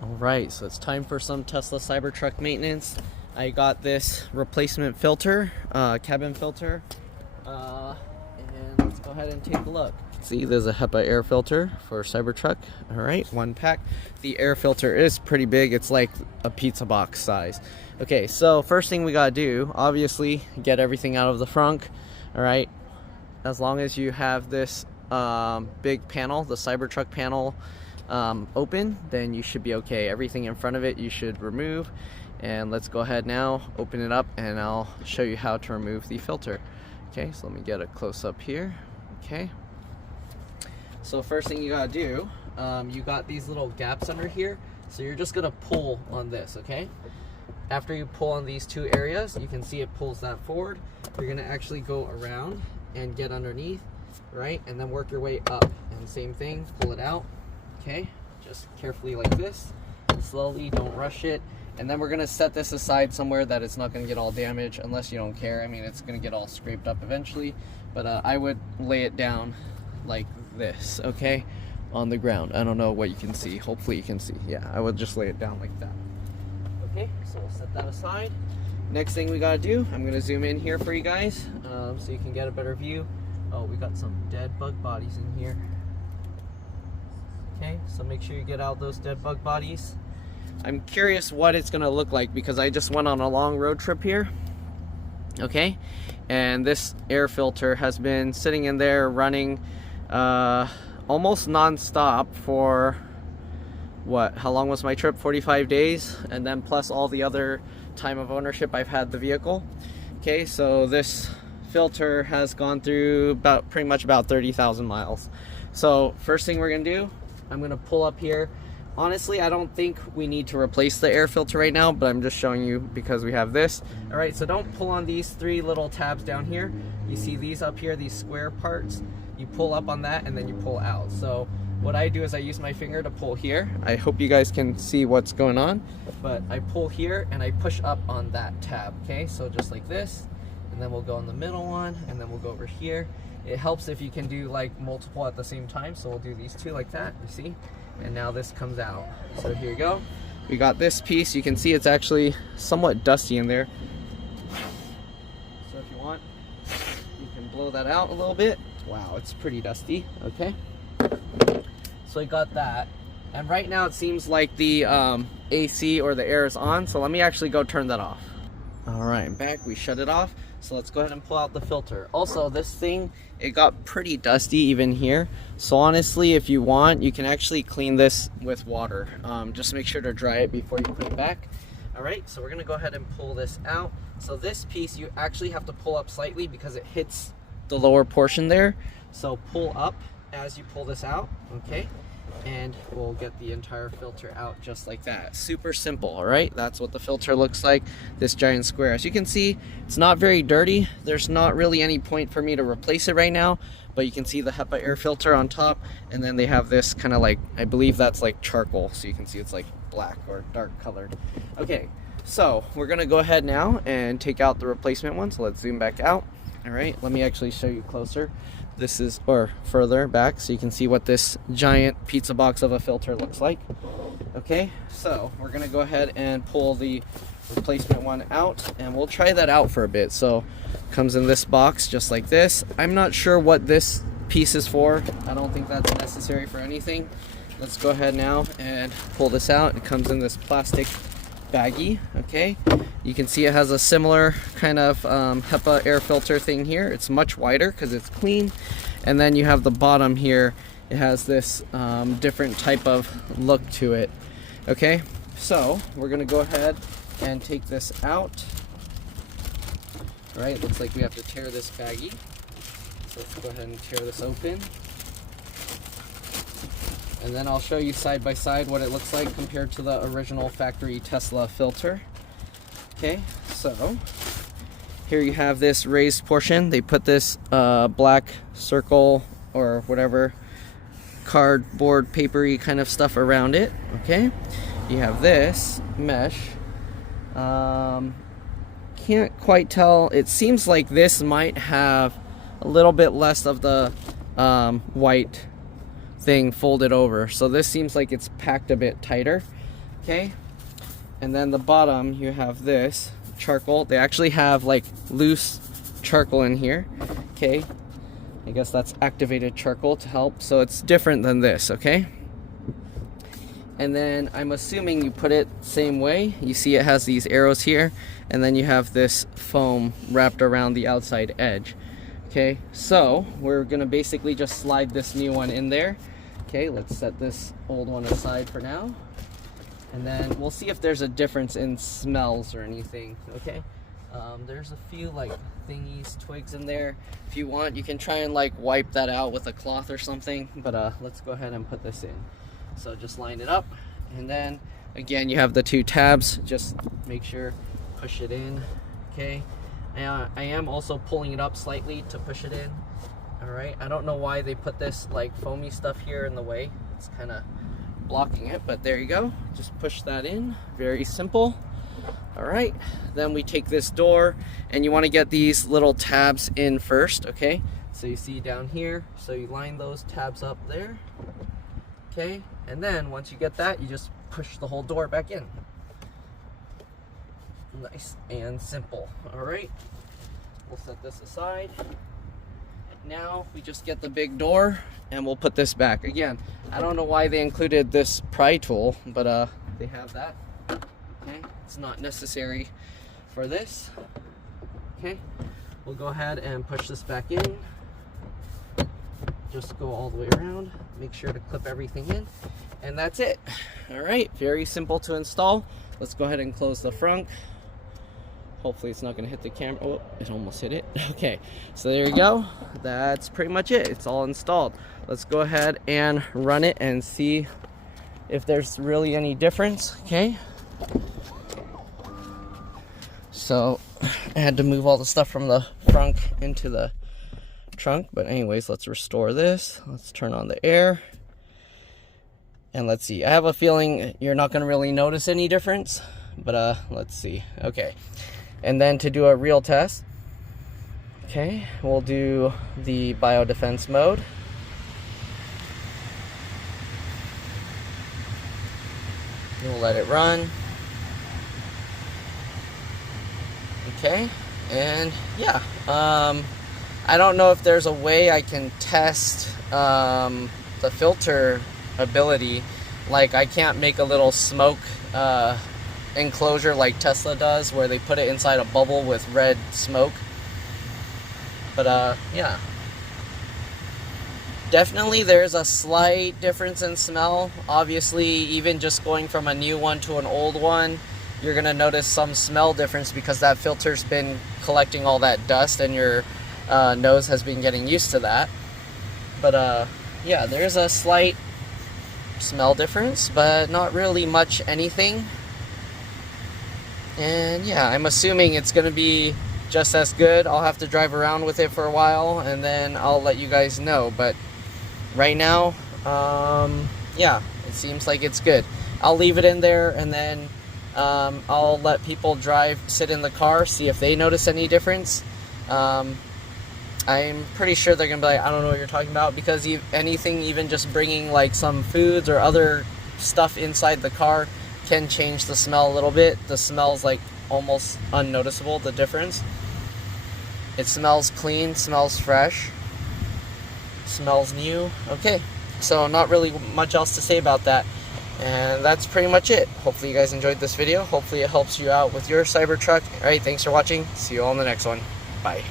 Alright, so it's time for some Tesla Cybertruck maintenance. I got this replacement filter, cabin filter, and let's go ahead and take a look. See, there's a HEPA air filter for Cybertruck. Alright, one pack. The air filter is pretty big, it's like a pizza box size. Okay, so first thing we gotta do, obviously, get everything out of the frunk. Alright, as long as you have this big panel, the Cybertruck panel, open, then you should be okay. Everything in front of it you should remove, and let's go ahead now, open it up, and I'll show you how to remove the filter. Okay, so let me get a close-up here. Okay, so first thing you gotta do, you got these little gaps under here, so you're just gonna pull on this. Okay, after you pull on these two areas, you can see it pulls that forward. You're gonna actually go around and get underneath, right, and then work your way up, and same thing, pull it out. Okay, just carefully like this, slowly, don't rush it. And then we're gonna set this aside somewhere that it's not gonna get all damaged, unless you don't care. I mean, it's gonna get all scraped up eventually, but I would lay it down like this, okay, on the ground. I don't know what you can see, hopefully you can see. Yeah, I would just lay it down like that. Okay, so we'll set that aside. Next thing we gotta do, I'm gonna zoom in here for you guys, so you can get a better view. Oh, we got some dead bug bodies in here. Okay, so make sure you get out those dead bug bodies. I'm curious what it's gonna look like because I just went on a long road trip here. Okay, and this air filter has been sitting in there running almost non-stop for what, how long was my trip? 45 days, and then plus all the other time of ownership I've had the vehicle. Okay, so this filter has gone through pretty much about 30,000 miles. So first thing we're gonna do, I'm gonna pull up here. Honestly, I don't think we need to replace the air filter right now, but I'm just showing you because we have this. All right, so don't pull on these three little tabs down here. You see these up here, these square parts? You pull up on that and then you pull out. So what I do is I use my finger to pull here. I hope you guys can see what's going on, but I pull here and I push up on that tab, okay? So just like this, and then we'll go on the middle one, and then we'll go over here. It helps if you can do like multiple at the same time, so we'll do these two like that, you see? And now this comes out. So here you go. We got this piece. You can see it's actually somewhat dusty in there. So if you want, you can blow that out a little bit. Wow, it's pretty dusty, okay? So I got that. And right now it seems like the AC or the air is on, so let me actually go turn that off. All right, I'm back, we shut it off. So let's go ahead and pull out the filter. Also, this thing, it got pretty dusty even here. So honestly, if you want, you can actually clean this with water. Just make sure to dry it before you put it back. All right, so we're gonna go ahead and pull this out. So this piece, you actually have to pull up slightly because it hits the lower portion there. So pull up as you pull this out, okay? And we'll get the entire filter out just like that. Super simple, all right? That's what the filter looks like, this giant square. As you can see, it's not very dirty. There's not really any point for me to replace it right now, but you can see the HEPA air filter on top, and then they have this kind of like, I believe that's like charcoal, so you can see it's like black or dark colored. Okay, so we're gonna go ahead now and take out the replacement one, so let's zoom back out. All right, let me actually show you closer. This is, or further back, so you can see what this giant pizza box of a filter looks like. Okay, so we're gonna go ahead and pull the replacement one out, and we'll try that out for a bit. So comes in this box just like this. I'm not sure what this piece is for. I don't think that's necessary for anything. Let's go ahead now and pull this out. It comes in this plastic baggie, okay? You can see it has a similar kind of HEPA air filter thing here. It's much wider because it's clean. And then you have the bottom here. It has this different type of look to it. Okay, so we're gonna go ahead and take this out. All right, looks like we have to tear this baggie. So let's go ahead and tear this open. And then I'll show you side by side what it looks like compared to the original factory Tesla filter. Okay, so here you have this raised portion. They put this black circle or whatever cardboard papery kind of stuff around it. Okay, you have this mesh. Can't quite tell. It seems like this might have a little bit less of the white thing folded over, so this seems like it's packed a bit tighter. okay? And then the bottom, you have this charcoal. They actually have like loose charcoal in here, okay? I guess that's activated charcoal to help, so it's different than this, okay? And then I'm assuming you put it same way. You see it has these arrows here, and then you have this foam wrapped around the outside edge. Okay, so we're gonna basically just slide this new one in there. Okay, let's set this old one aside for now. And then we'll see if there's a difference in smells or anything, okay? There's a few like thingies, twigs in there. If you want, you can try and like wipe that out with a cloth or something, but let's go ahead and put this in. So just line it up, and then again you have the two tabs. Just make sure, push it in, okay? I am also pulling it up slightly to push it in. All right, I don't know why they put this like foamy stuff here in the way. It's kind of blocking it, but there you go. Just push that in, very simple. All right, then we take this door, and you want to get these little tabs in first, okay? So you see down here, so you line those tabs up there, okay? And then once you get that, you just push the whole door back in. Nice and simple. All right, we'll set this aside. Now we just get the big door, and we'll put this back. Again, I don't know why they included this pry tool, but they have that. Okay, it's not necessary for this. Okay, we'll go ahead and push this back in. Just go all the way around, make sure to clip everything in, and that's it. All right, very simple to install. Let's go ahead and close the front. Hopefully it's not going to hit the camera. Oh, it almost hit it. Okay, so there you go. That's pretty much it. It's all installed. Let's go ahead and run it and see if there's really any difference. Okay, so I had to move all the stuff from the front into the trunk, but anyways, let's restore this. Let's turn on the air, and let's see. I have a feeling you're not going to really notice any difference, but let's see. Okay, and then to do a real test, okay, we'll do the biodefense mode. We'll let it run. Okay, and yeah, I don't know if there's a way I can test the filter ability. Like, I can't make a little smoke enclosure like Tesla does, where they put it inside a bubble with red smoke. But yeah, definitely there's a slight difference in smell. Obviously, even just going from a new one to an old one, you're gonna notice some smell difference because that filter's been collecting all that dust, and your nose has been getting used to that. But yeah, there's a slight smell difference, but not really much anything. And yeah, I'm assuming it's gonna be just as good. I'll have to drive around with it for a while, and then I'll let you guys know. But right now, yeah, it seems like it's good. I'll leave it in there, and then I'll let people sit in the car, see if they notice any difference. I'm pretty sure they're gonna be like, I don't know what you're talking about, because anything, even just bringing like some foods or other stuff inside the car, can change the smell a little bit. The smell's like almost unnoticeable, the difference. It smells clean, smells fresh, smells new. Okay, so not really much else to say about that. And that's pretty much it. Hopefully you guys enjoyed this video. Hopefully it helps you out with your Cybertruck. Alright, thanks for watching. See you all in the next one. Bye.